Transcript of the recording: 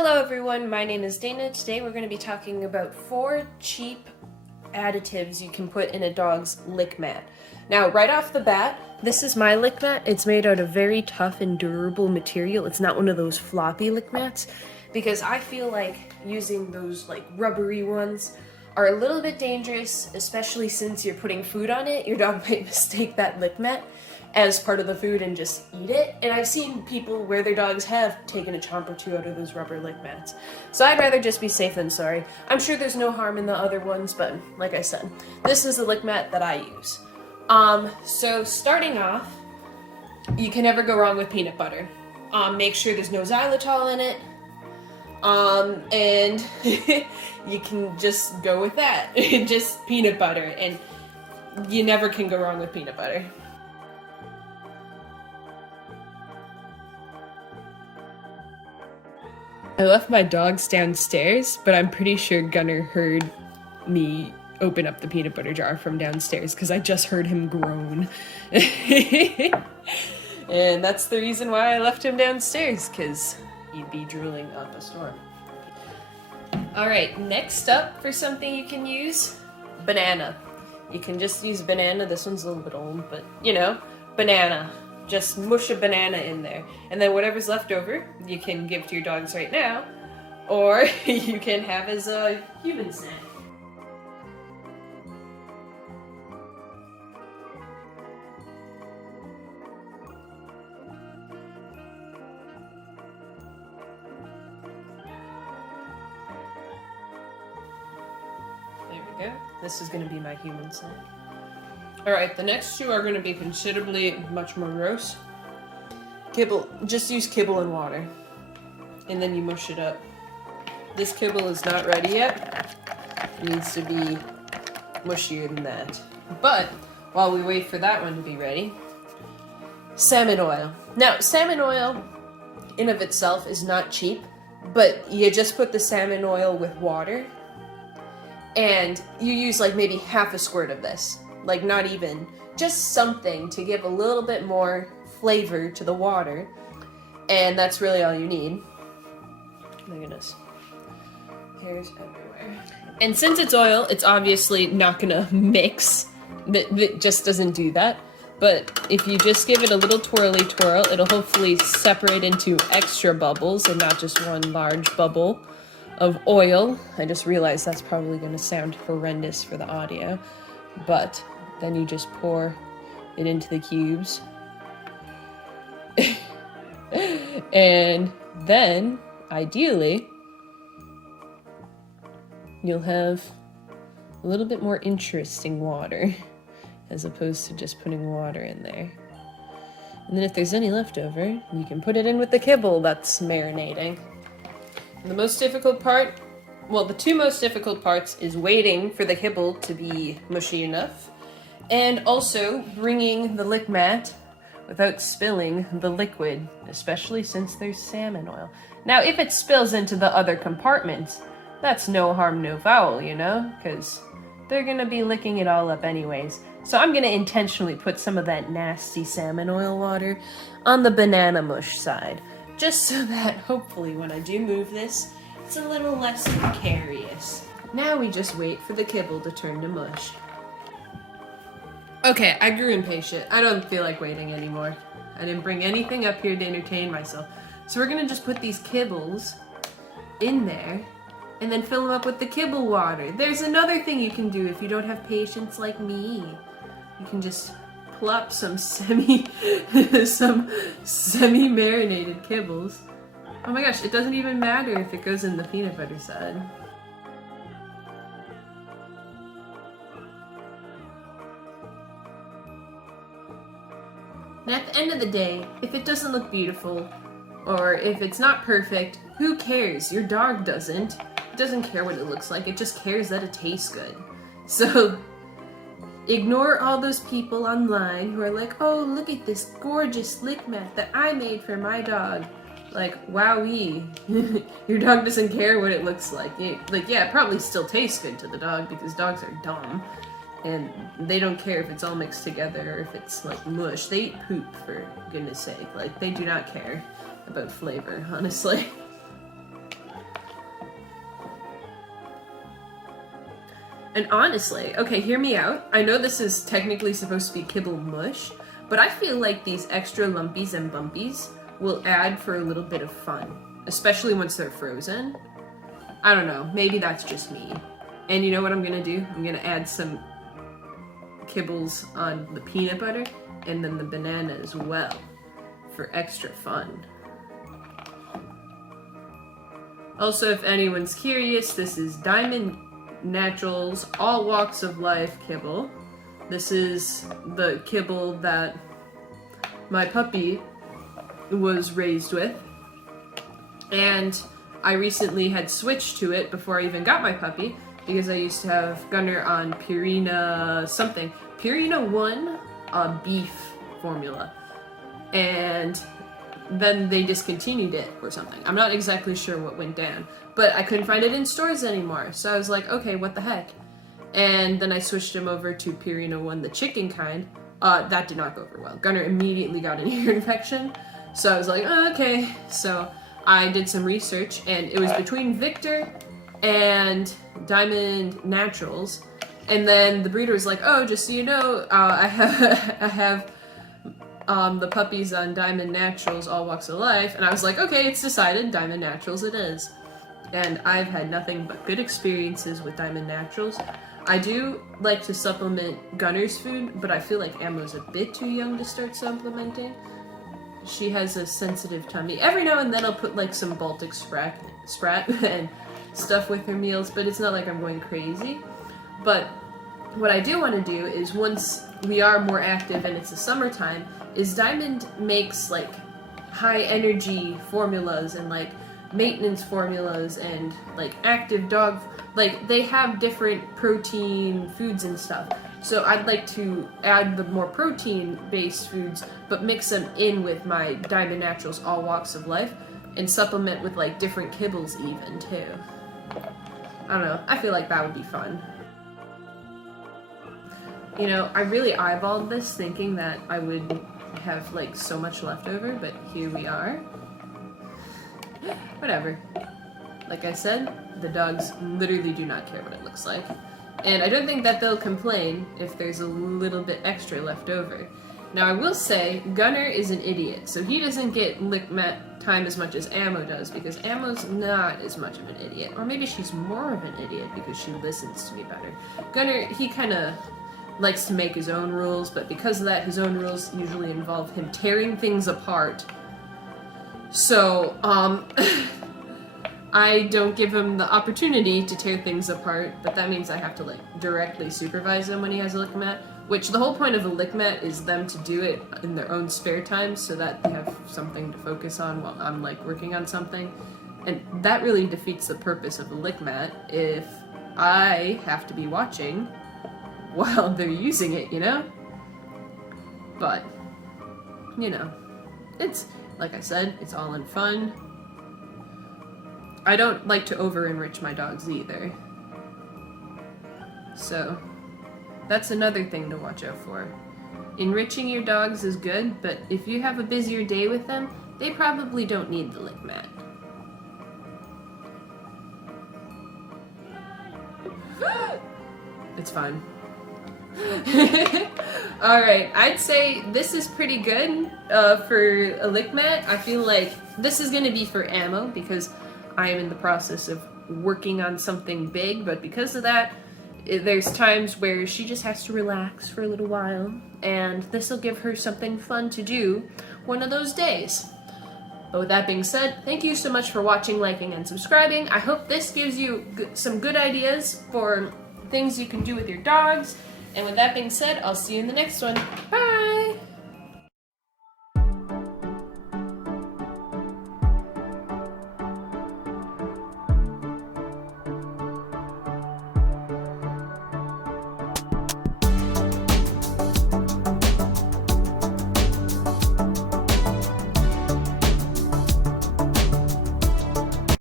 Hello everyone, my name is Dana. Today we're going to be talking about 4 cheap additives you can put in a dog's lick mat. Now, right off the bat, this is my lick mat. It's made out of very tough and durable material. It's not one of those floppy lick mats, because I feel like using those like rubbery ones are a little bit dangerous, especially since you're putting food on it. Your dog might mistake that lick mat as part of the food and just eat it. And I've seen people where their dogs have taken a chomp or two out of those rubber lick mats. So I'd rather just be safe than sorry. I'm sure there's no harm in the other ones, but like I said, this is the lick mat that I use. So starting off, you can never go wrong with peanut butter. Make sure there's no xylitol in it. And you can just go with that. Just peanut butter, and you never can go wrong with peanut butter. I left my dogs downstairs, but I'm pretty sure Gunner heard me open up the peanut butter jar from downstairs because I just heard him groan. And that's the reason why I left him downstairs, because he'd be drooling up a storm. Alright, next up for something you can use, banana. You can just use banana. This one's a little bit old, but you know, banana. Just mush a banana in there. And then whatever's left over, you can give to your dogs right now, or you can have as a human snack. There we go. This is going to be my human snack. Alright, the next two are going to be considerably much more gross. Kibble, just use kibble and water. And then you mush it up. This kibble is not ready yet. It needs to be mushier than that. But, while we wait for that one to be ready, salmon oil. Now, salmon oil in of itself is not cheap, but you just put the salmon oil with water, and you use like maybe half a squirt of this. Like not even, just something to give a little bit more flavor to the water, and that's really all you need. My goodness, hairs everywhere. And since it's oil, it's obviously not gonna mix. That just doesn't do that. But if you just give it a little twirly twirl, it'll hopefully separate into extra bubbles and not just one large bubble of oil. I just realized that's probably gonna sound horrendous for the audio. But then you just pour it into the cubes. And then, ideally, you'll have a little bit more interesting water as opposed to just putting water in there. And then if there's any left over, you can put it in with the kibble that's marinating. And the most difficult part, well, the two most difficult parts is waiting for the kibble to be mushy enough, and also bringing the lick mat without spilling the liquid, especially since there's salmon oil. Now, if it spills into the other compartments, that's no harm, no foul, you know, because they're gonna be licking it all up anyways. So I'm gonna intentionally put some of that nasty salmon oil water on the banana mush side, just so that hopefully when I do move this, it's a little less precarious. Now we just wait for the kibble to turn to mush. Okay, I grew impatient. I don't feel like waiting anymore. I didn't bring anything up here to entertain myself. So we're gonna just put these kibbles in there and then fill them up with the kibble water. There's another thing you can do if you don't have patience like me. You can just plop some semi-marinated kibbles. Oh my gosh, it doesn't even matter if it goes in the peanut butter side. And at the end of the day, if it doesn't look beautiful, or if it's not perfect, who cares? Your dog doesn't. It doesn't care what it looks like, it just cares that it tastes good. So, ignore all those people online who are like, oh, look at this gorgeous lick mat that I made for my dog. Like, wowee. Your dog doesn't care what it looks like. Yeah, it probably still tastes good to the dog because dogs are dumb. And they don't care if it's all mixed together or if it's like mush. They eat poop, for goodness sake. Like, they do not care about flavor, honestly. And honestly, okay, hear me out. I know this is technically supposed to be kibble mush, but I feel like these extra lumpies and bumpies will add for a little bit of fun, especially once they're frozen. I don't know, maybe that's just me. And you know what I'm gonna do? I'm gonna add some kibbles on the peanut butter and then the banana as well for extra fun. Also, if anyone's curious, this is Diamond Naturals All Walks of Life kibble. This is the kibble that my puppy was raised with, and I recently had switched to it before I even got my puppy because I used to have Gunner on Purina something. Purina 1 beef formula, and then they discontinued it or something. I'm not exactly sure what went down, but I couldn't find it in stores anymore, so I was like, okay, what the heck? And then I switched him over to Purina 1, the chicken kind. That did not go over well. Gunner immediately got an ear infection, so I was like, oh, okay. So I did some research, and it was between Victor and Diamond Naturals, and then the breeder was like, oh, just so you know, I have the puppies on Diamond Naturals All Walks of Life, and I was like, okay, it's decided, Diamond Naturals it is. And I've had nothing but good experiences with Diamond Naturals. I do like to supplement Gunner's food, but I feel like Ammo's a bit too young to start supplementing. She has a sensitive tummy. Every now and then I'll put like some Baltic sprat and stuff with her meals, but it's not like I'm going crazy. But what I do want to do is, once we are more active and it's the summertime, is Diamond makes like high energy formulas and like maintenance formulas and like active dog, like they have different protein foods and stuff. So I'd like to add the more protein based foods but mix them in with my Diamond Naturals All Walks of Life and supplement with like different kibbles even too. I don't know, I feel like that would be fun. You know, I really eyeballed this thinking that I would have like so much left over, but here we are. Whatever. Like I said, the dogs literally do not care what it looks like. And I don't think that they'll complain if there's a little bit extra left over. Now I will say, Gunner is an idiot, so he doesn't get lick mat time as much as Ammo does, because Ammo's not as much of an idiot. Or maybe she's more of an idiot because she listens to me better. Gunner, he kinda likes to make his own rules, but because of that, his own rules usually involve him tearing things apart. So, I don't give him the opportunity to tear things apart, but that means I have to like directly supervise him when he has a lick mat, which the whole point of a lick mat is them to do it in their own spare time so that they have something to focus on while I'm like working on something. And that really defeats the purpose of a lick mat if I have to be watching while they're using it, you know? But, you know, it's, like I said, it's all in fun. I don't like to over-enrich my dogs either. So, that's another thing to watch out for. Enriching your dogs is good, but if you have a busier day with them, they probably don't need the lick mat. It's fine. Alright, I'd say this is pretty good for a lick mat. I feel like this is going to be for Ammo because I am in the process of working on something big, but because of that, there's times where she just has to relax for a little while, and this will give her something fun to do one of those days. But with that being said, thank you so much for watching, liking, and subscribing. I hope this gives you some good ideas for things you can do with your dogs. And with that being said, I'll see you in the next one. Bye!